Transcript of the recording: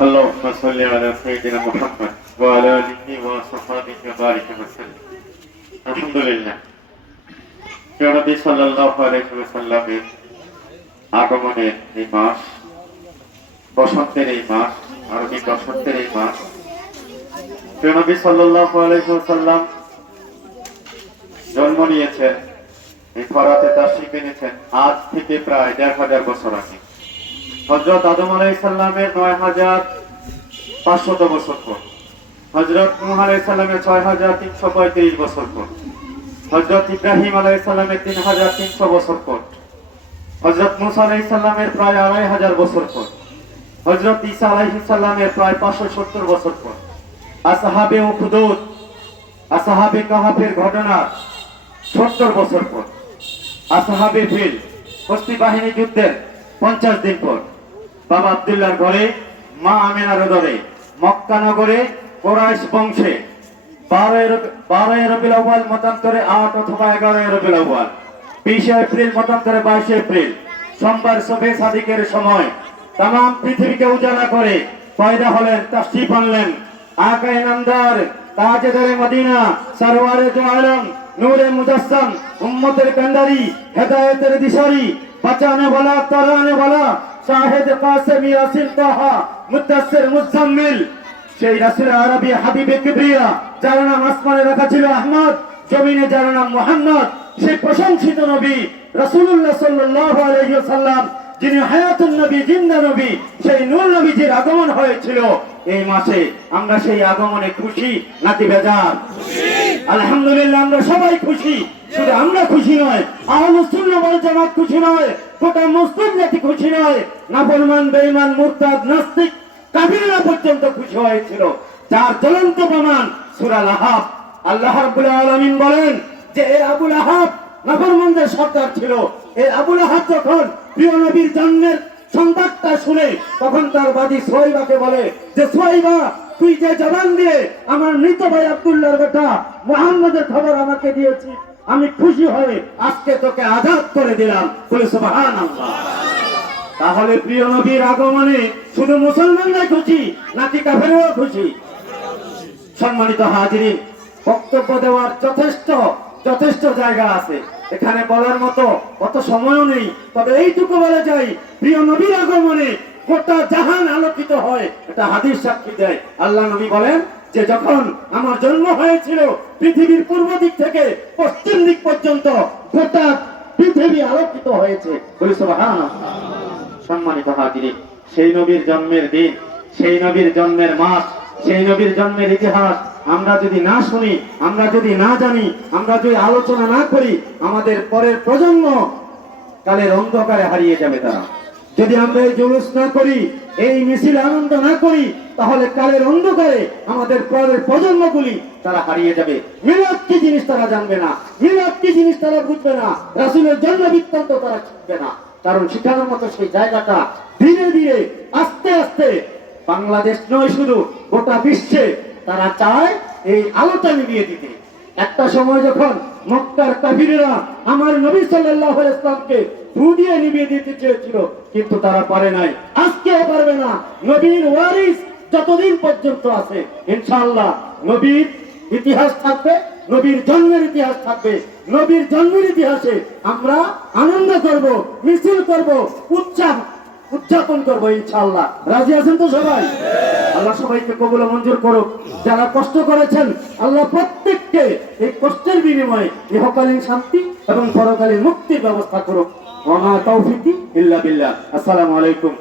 اللهم صل على سيدنا محمد وعلى آله وصحبه وبارك وسلم الحمد لله প্রিয় নবী সাল্লাল্লাহু আলাইহি ওয়াসাল্লামের আগমনের এই মাস বসন্তের এই মাস আরবি বসন্তের এই মাস প্রিয় নবী সাল্লাল্লাহু আলাইহি ওয়াসাল্লাম জন্ম নিয়েছেন এই ফরাতে তাশরিফ এনেছেন আজ থেকে প্রায় দেড় হাজার বছর আগে হজরত আদম আলাইসাল্লামের নয় হাজার পাঁচশত বছর পর। হজরত নুহ আলাইসাল্লামের ছয় হাজার তিনশো পঁয়ত্রিশ বছর পর। হজরত ইব্রাহিম আলাইসাল্লামের তিন হাজার তিনশো বছর পর। হজরত মুসা আলাইসাল্লামের প্রায় আড়াই হাজার বছর পর। হজরত ঈসা আলাইসাল্লামের প্রায় পাঁচশো সত্তর বছর পর। আসাহাবে উখদুদ, আসাহাবে কাহাবের ঘটনা সত্তর বছর পর। আসাহাবে ফিল হস্তি বাহিনী যুদ্ধের পঞ্চাশ দিন পর। বাবা আবদুল্লাহর ঘরে, মা আমেনার ঘরে মক্কা নগরে, কোরাইশ বংশে। বারো বারো আউ্বাল মতান্তরে আট অথবা এগারো রবিল আউ্বাল বিশে এপ্রিল মতান্তরে বাইশে এপ্রিল। সোমবার সবে সাদিকের সময়। তাম পৃথিবীকে উজালা করে পয়দা হলেন তাশরিফ আনলেন। আকায় নামদার, তাজেদারে মদিনা, সরওয়ারে আলম নূরে মুজাসসাম, উম্মতের কান্দারি হেদায়েতের দিশারি বাঁচানে বলা, তারানে বলা, শাহেদ কাসেম ইয়াসিন তাহা, মুদাসসির মুজাম্মিল। সেই রাসূল আরবি হাবিবে কিবরিয়া, যার নাম আসমানে রাখা ছিল আহমদ, জমিনে যার নাম মুহাম্মদ, সেই প্রশংসিত নবী রাসূলুল্লাহ সাল্লাল্লাহু আলাইহি ওয়াসাল্লাম, যিনি হায়াতুন নবী জিন্দা নবী, সেই নূর নবীজির আগমন হয়েছিল। এই মাসে আমরা সেই আগমনে খুশি নাকি বেজার। আলহামদুলিল্লাহ, আমরা সবাই খুশি। শুধু আমরা খুশি নয় আহমদ সুন্নাহ ওয়াল জামাত খুশি নয়, গোটা মুসলিম জাতি খুশি নয়। নাফরমান, বেঈমান, মুরতাদ, নাস্তিক, কাফিররা পর্যন্ত খুশি হয়েছিল। যার জ্বলন্ত প্রমাণ সূরা লাহাব। আল্লাহ রাব্বুল আলামিন বলেন যে, এ আবুল আহাব নাফরমানদের সর্দার ছিল। এই আবুল আহাব যখন প্রিয় নবীর জন্মের সংবাদটা শুনে, তখন তার বাদী সোয়াইবাকে বলে যে সোয়াইবা তুই যে জবান দিয়ে আমার মৃত ভাই আব্দুল্লাহর বেটা মোহাম্মদের খবর আমাকে দিয়েছি আমি খুশি হয়ে আজকে তোকে আজাদ করে দিলাম। তাহলে প্রিয় নবীর আগমনে শুধু মুসলমানরাই খুশি, নাকি কাফেরও খুশি? সম্মানিত হাজিরিন, বক্তব্য দেওয়ার যথেষ্ট যথেষ্ট জায়গা আছে। এখানে বলার মতো অত সময়ও নেই। তবে এইটুকু বলে যাই প্রিয় নবীর আগমনে গোটা জাহান আলোকিত হয় এটা হাদিস সাক্ষী দেয়। আল্লাহ নবী বলেন যে যখন আমার জন্ম হয়েছিল, পৃথিবীর পূর্ব দিক থেকে পশ্চিম দিক পর্যন্ত গোটা পৃথিবী আলোকিত হয়েছে। সম্মানিত হাজিরি, সেই নবীর জন্মের দিন, সেই নবীর জন্মের মাস, সেই নবীর জন্মের ইতিহাস, আমরা যদি না শুনি, আমরা যদি না জানি, আমরা যদি আলোচনা না করি, আমাদের পরের প্রজন্ম কালের অন্ধকারে হারিয়ে যাবে তারা। যদি আমরা এই জুলুস না করি, এই মিছিল আনন্দ না করি, তাহলে কালের অন্ধকারে আমাদের পরের প্রজন্মগুলি তারা হারিয়ে যাবে। মিলাদ কি জিনিস তারা জানবে না? মিলাদ কি জিনিস তারা বুঝবে না? রাসুলের জন্ম বৃত্তান্ত তারা শিখবে না। কারণ শিখানোর মতো সেই জায়গাটা ধীরে ধীরে, আস্তে আস্তে বাংলাদেশ নয় শুধু, গোটা বিশ্বে তারা চায় এই আলোটা নিভিয়ে দিতে। একটা সময় যখন মক্কার কাফিরেরা আমার নবী আলাইহি ইসলামকে ফু দিয়ে নিভিয়ে দিতে চেয়েছিল, কিন্তু তারা পারে নাই। আজকেও পারবে না। নবীর ওয়ারিস যতদিন পর্যন্ত আছে, ইনশাআল্লাহ নবীর ইতিহাস থাকবে, নবীর জন্মের ইতিহাস থাকবে। নবীর জন্মের ইতিহাসে আমরা আনন্দ করব, মিছিল করব, উৎসাহ উদযাপন করব ইনশাল্লাহ রাজি আছেন তো সবাই? আল্লাহ সবাইকে কবুল মঞ্জুর করুক। যারা কষ্ট করেছেন, আল্লাহ প্রত্যেককে এই কষ্টের বিনিময়ে ইহকালীন শান্তি এবং পরকালীন মুক্তির ব্যবস্থা করুক। মহা তৌফিকি ইল্লা বিল্লাহ। আসসালামু আলাইকুম।